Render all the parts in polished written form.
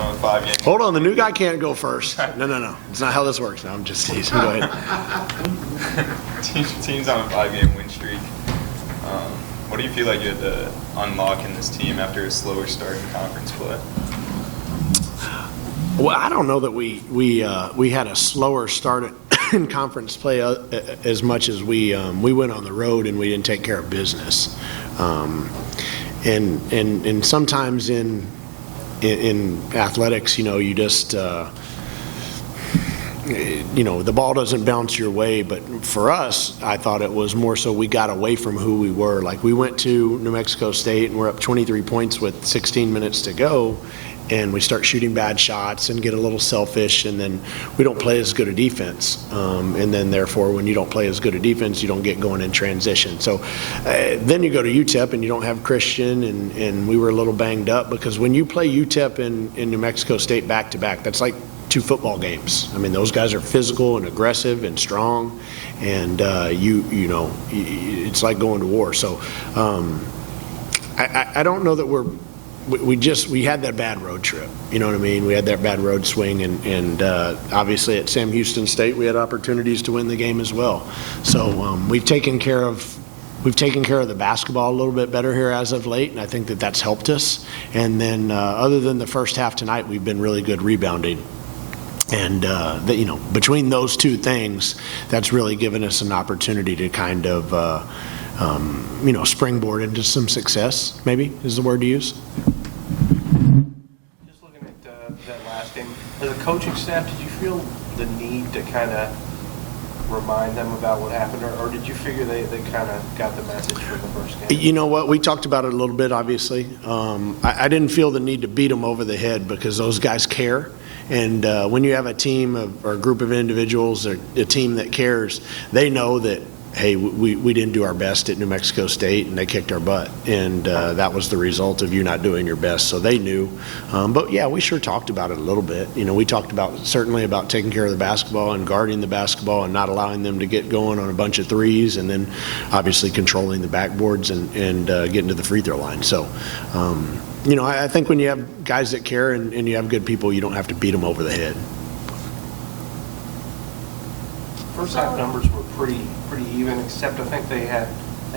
on 5 games. Hold on, the new guy can't go first. No. It's not how this works. No, I'm just teasing. Go ahead. Team's on a 5-game win streak. What do you feel like you had to unlock in this team after a slower start in conference play? Well, I don't know that we had a slower start in conference play as much as we went on the road and we didn't take care of business. And sometimes in athletics, you just the ball doesn't bounce your way. But for us, I thought it was more so we got away from who we were. Like, we went to New Mexico State and we're up 23 points with 16 minutes to go, and we start shooting bad shots and get a little selfish, and then we don't play as good a defense. And then therefore, when you don't play as good a defense, you don't get going in transition. So then you go to UTEP and you don't have Christian, and we were a little banged up, because when you play UTEP in New Mexico State back-to-back, that's like 2 football games. I mean, those guys are physical and aggressive and strong, and it's like going to war. So I don't know that we had that bad road trip. You know what I mean? We had that bad road swing, and obviously at Sam Houston State we had opportunities to win the game as well. So we've taken care of the basketball a little bit better here as of late, and I think that that's helped us. And then other than the first half tonight, we've been really good rebounding. And between those two things, that's really given us an opportunity to kind of springboard into some success, maybe is the word to use. Just looking at that last game, as a coaching staff, did you feel the need to kind of remind them about what happened, or did you figure they kind of got the message from the first game? You know what? We talked about it a little bit, obviously. I didn't feel the need to beat them over the head, because those guys care. And when you have a team or a group of individuals or a team that cares, they know that, hey, we didn't do our best at New Mexico State and they kicked our butt. And that was the result of you not doing your best. So they knew. But, yeah, we sure talked about it a little bit. We talked certainly about taking care of the basketball and guarding the basketball and not allowing them to get going on a bunch of threes, and then obviously controlling the backboards and getting to the free throw line. So, I think when you have guys that care and you have good people, you don't have to beat them over the head. First half numbers were pretty even, except I think they had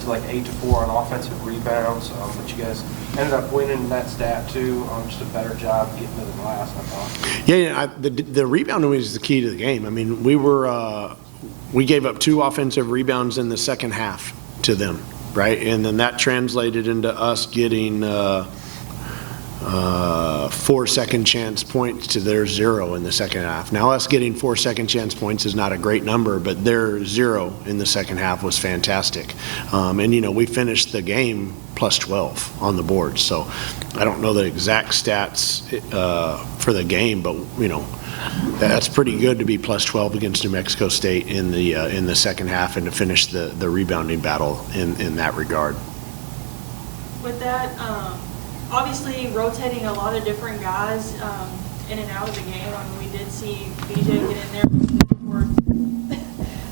to like 8-4 on offensive rebounds. But you guys ended up winning that stat too. Just a better job getting to the glass, I thought. Yeah. The rebounding was the key to the game. I mean, we gave up 2 offensive rebounds in the second half to them, right? And then that translated into us getting 4 second chance points to their 0 in the second half. Now, us getting 4 second chance points is not a great number, but their 0 in the second half was fantastic. And we finished the game plus 12 on the board. So I don't know the exact stats for the game, but that's pretty good to be plus 12 against New Mexico State in the second half, and to finish the rebounding battle in that regard. With that, obviously rotating a lot of different guys in and out of the game. I mean, we did see BJ get in there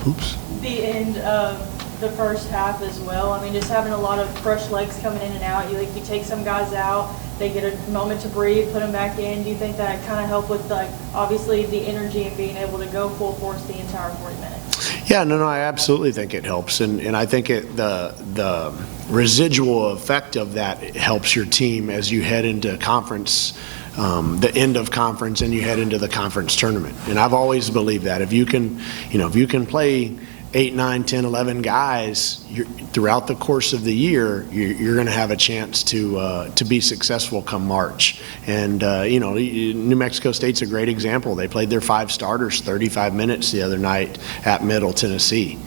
towards the end of the first half as well. I mean, just having a lot of fresh legs coming in and out. You take some guys out, they get a moment to breathe, put them back in. Do you think that kind of helped with, obviously the energy and being able to go full force the entire 40 minutes? Yeah, no, I absolutely think it helps, and I think the residual effect of that helps your team as you head into conference, the end of conference, and you head into the conference tournament. And I've always believed that if you can play 8, 9, 10, 11 guys throughout the course of the year, you're going to have a chance to be successful come March. And New Mexico State's a great example. They played their 5 starters 35 minutes the other night at Middle Tennessee.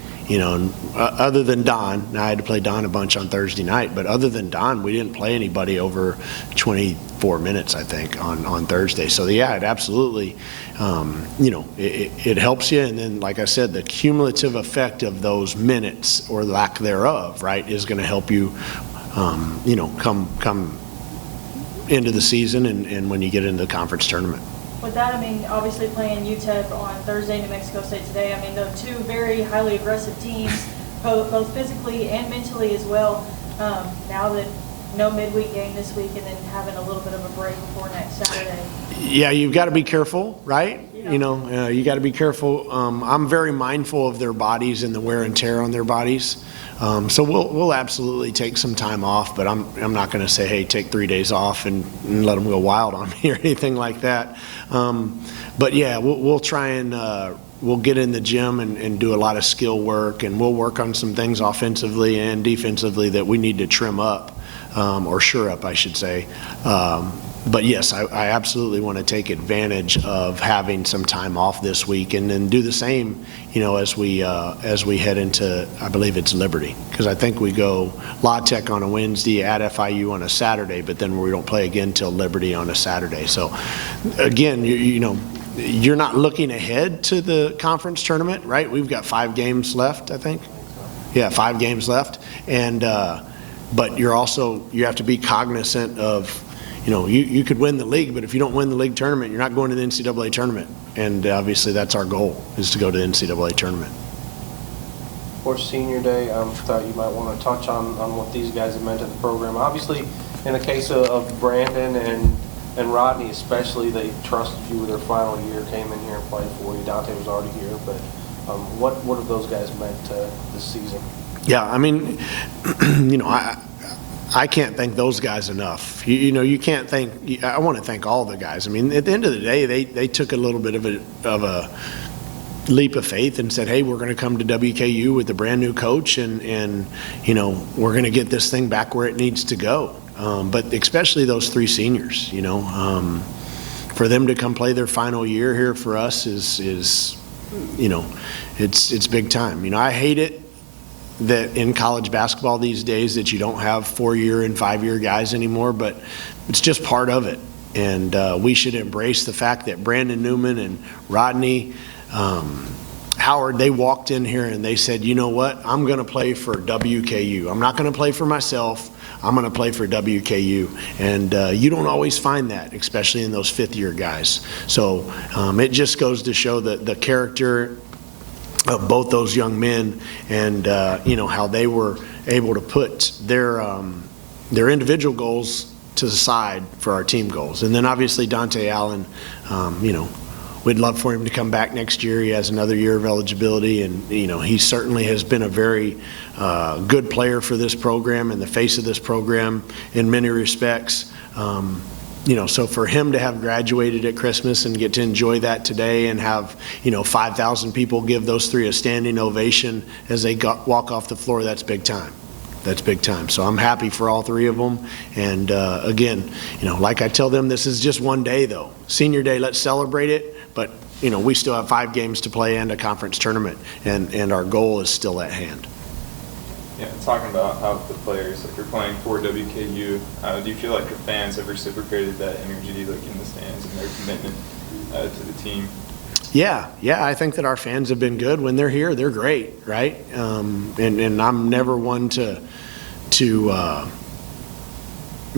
Other than Don, now I had to play Don a bunch on Thursday night, but other than Don, we didn't play anybody over 24 minutes, I think, on Thursday. So, yeah, it absolutely, it helps you. And then, like I said, the cumulative effect of those minutes or lack thereof, right, is going to help you, come into the season and when you get into the conference tournament. With that, I mean, obviously playing UTEP on Thursday, New Mexico State today, I mean, the 2 very highly aggressive teams, both physically and mentally as well. Now that no midweek game this week, and then having a little bit of a break before next Saturday. Yeah, you've got to be careful, right? Yeah. You know, you got to be careful. I'm very mindful of their bodies and the wear and tear on their bodies. So we'll absolutely take some time off, but I'm not going to say, hey, take 3 days off and let them go wild on me or anything like that. But yeah, we'll try and we'll get in the gym and do a lot of skill work, and we'll work on some things offensively and defensively that we need to trim up, or shore up, I should say. But yes, I absolutely want to take advantage of having some time off this week, and then do the same, you know, as we head into, I believe it's Liberty, because I think we go La Tech on a Wednesday, at FIU on a Saturday, but then we don't play again till Liberty on a Saturday. So again, you know, you're not looking ahead to the conference tournament, right? We've got 5 games left, I think. Yeah, 5 games left, and but you have to be cognizant of, you know, you could win the league, but if you don't win the league tournament, you're not going to the NCAA tournament. And obviously that's our goal, is to go to the NCAA tournament. For Senior Day, I thought you might want to touch on what these guys have meant to the program. Obviously, in the case of Brandon and Rodney especially, they trusted you with their final year, came in here and played for you. Dante was already here, but what have those guys meant to this season? Yeah, I mean, you know, I can't thank those guys enough. You know, you can't thank. I want to thank all the guys. I mean, at the end of the day, they took a little bit of a leap of faith and said, hey, we're going to come to WKU with a brand new coach, and you know, we're going to get this thing back where it needs to go. But especially those 3 seniors, you know, for them to come play their final year here for us is you know, it's big time. You know, I hate it that in college basketball these days that you don't have 4-year and 5-year guys anymore, but it's just part of it. And we should embrace the fact that Brandon Newman and Rodney Howard, they walked in here and they said, you know what, I'm going to play for WKU. I'm not going to play for myself. I'm going to play for WKU. And you don't always find that, especially in those 5th-year guys. So it just goes to show the character of both those young men, and you know, how they were able to put their individual goals to the side for our team goals. And then obviously Dante Allen, you know, we'd love for him to come back next year. He has another year of eligibility, and you know, he certainly has been a very good player for this program and the face of this program in many respects. You know, so for him to have graduated at Christmas and get to enjoy that today, and have, you know, 5,000 people give those 3 a standing ovation as they walk off the floor, that's big time. That's big time. So I'm happy for all 3 of them. And again, you know, like I tell them, this is just one day though. Senior Day, let's celebrate it. But, you know, we still have 5 games to play and a conference tournament, and our goal is still at hand. Yeah, talking about how the players, like, you're playing for WKU, do you feel like the fans have reciprocated that energy, like, in the stands, and their commitment to the team? Yeah, I think that our fans have been good. When they're here, they're great, right? And I'm never one to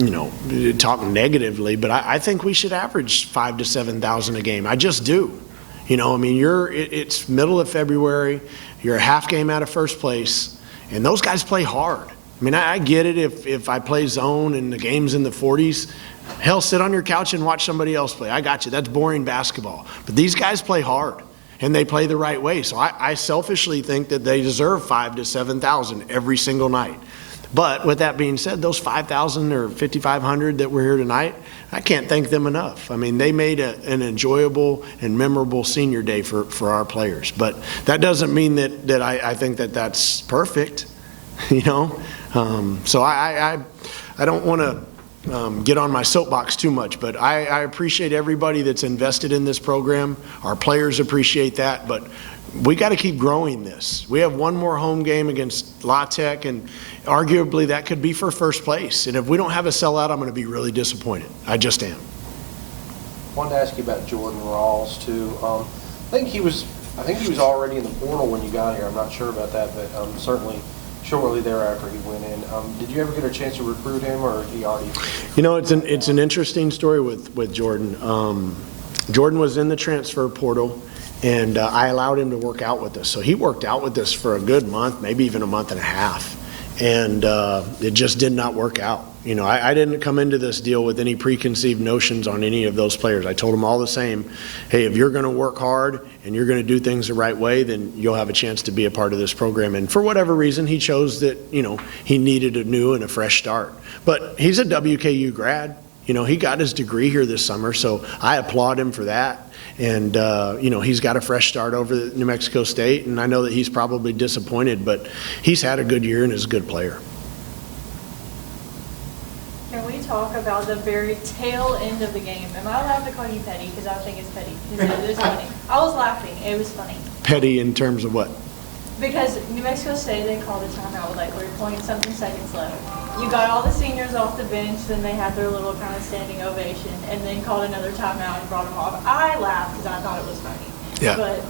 you know, talk negatively, but I think we should average 5,000 to 7,000 a game. I just do. You know, I mean, it's middle of February, you're a half game out of first place, and those guys play hard. I mean, I get it if I play zone and the game's in the 40s. Hell, sit on your couch and watch somebody else play. I got you. That's boring basketball. But these guys play hard, and they play the right way. So I selfishly think that they deserve 5,000 to 7,000 every single night. But with that being said, those 5,000 or 5,500 that were here tonight, I can't thank them enough. I mean, they made an enjoyable and memorable Senior Day for our players. But that doesn't mean that I think that that's perfect, you know. So I don't want to get on my soapbox too much, but I appreciate everybody that's invested in this program. Our players appreciate that, but we got to keep growing this. We have 1 more home game against La Tech, and arguably that could be for first place. And if we don't have a sellout, I'm going to be really disappointed. I just am. I wanted to ask you about Jordan Rawls too. I think he was already in the portal when you got here. I'm not sure about that, but certainly shortly thereafter he went in. Did you ever get a chance to recruit him, or he already? You know, it's an interesting story with Jordan. Jordan was in the transfer portal, and I allowed him to work out with us. So he worked out with us for a good month, maybe even a month and a half, and it just did not work out. You know, I didn't come into this deal with any preconceived notions on any of those players. I told them all the same, hey, if you're going to work hard and you're going to do things the right way, then you'll have a chance to be a part of this program. And for whatever reason, he chose that, you know, he needed a new and a fresh start. But he's a WKU grad. You know, he got his degree here this summer, so I applaud him for that. And, you know, he's got a fresh start over at New Mexico State, and I know that he's probably disappointed, but he's had a good year and is a good player. Can we talk about the very tail end of the game? Am I allowed to call you petty? Because I think it's petty. It was funny. I was laughing. It was funny. Petty in terms of what? Because New Mexico State, they called a timeout with like 30-point-something seconds left. You got all the seniors off the bench, then they had their little kind of standing ovation, and then called another timeout and brought them off. I laughed because I thought it was funny. Yeah. But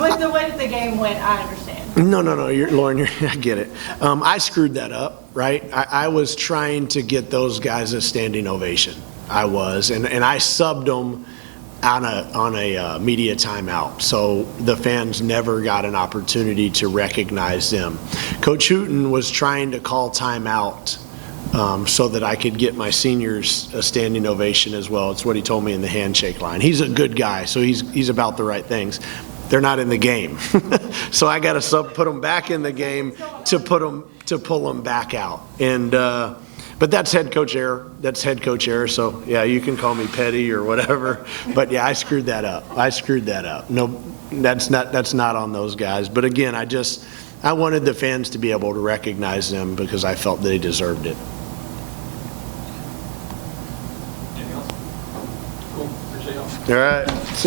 with the way that the game went, I understand. No, Lauren, I get it. I screwed that up, right? I was trying to get those guys a standing ovation. I was, and I subbed them on a media timeout, so the fans never got an opportunity to recognize them. Coach Hooten was trying to call timeout so that I could get my seniors a standing ovation as well. It's what he told me in the handshake line. He's a good guy, so he's about the right things. They're not in the game, so I got to put them back in the game to pull them back out. And but that's head coach error. That's head coach error. So yeah, you can call me petty or whatever. But yeah, I screwed that up. No, that's not on those guys. But again, I wanted the fans to be able to recognize them because I felt they deserved it. Anything else? Cool. Appreciate y'all. All right. See you.